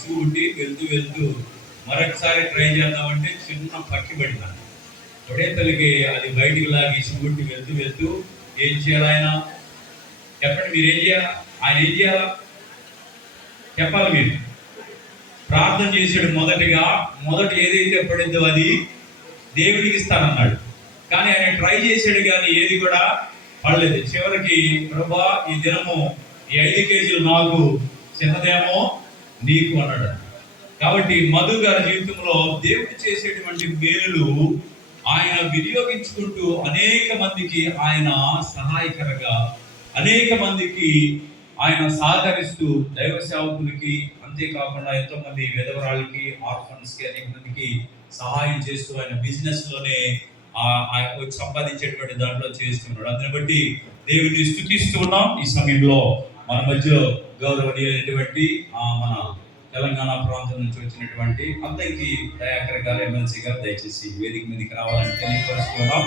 విసుగు ఉండి వెళ్తూ వెళ్తూ మరొకసారి ట్రై చేద్దామంటే చిన్న పక్కి పడిన తొడే తల్లికి అది బయటికి లాగి విసుగుండి వెళ్తూ వెళ్తూ ఏం చేయాలి ఆయన చెప్పండి, మీరు ఏం చేయాలా? ఆయన ఏం చేయాలా చెప్పాలి. మీరు ప్రార్థన చేసాడు. మొదట ఏదైతే పడిందో అది దేవుడికి ఇస్తానన్నాడు. కానీ ఆయన ట్రై చేశాడు, కానీ ఏది కూడా పడలేదు. చివరికి ప్రభువా ఈ దినము ఈ 5 కేజీలు నాకు, చిన్నదేమో నీకు అన్నాడు. కాబట్టి మధు గారి జీవితంలో దేవుడు చేసేటువంటి మేలులు ఆయన వినియోగించుకుంటూ అనేక మందికి ఆయన సహాయకరంగా, అనేక మందికి ఆయన సహకరిస్తూ దైవ సేవకులకి, అంతేకాకుండా ఎంతో మంది విధవరాలకి, ఆర్ఫన్స్కి, అనేక మందికి సహాయం చేస్తూ ఆయన బిజినెస్ లోనే సంపాదించేటువంటి దాంట్లో చేస్తున్నాడు. అందుని బట్టి దేవుడిని స్తుతిస్తూ ఉన్నాం. ఈ సమయంలో మన మధ్యలో గౌరవనీయమైనటువంటి మన తెలంగాణ ప్రాంతం నుంచి వచ్చినటువంటి అందరికీ దయాకర్ గారు, ఎమ్మెల్సీ గారు దయచేసి వేదిక మీదకి రావాలని తెలియపరుస్తున్నాం.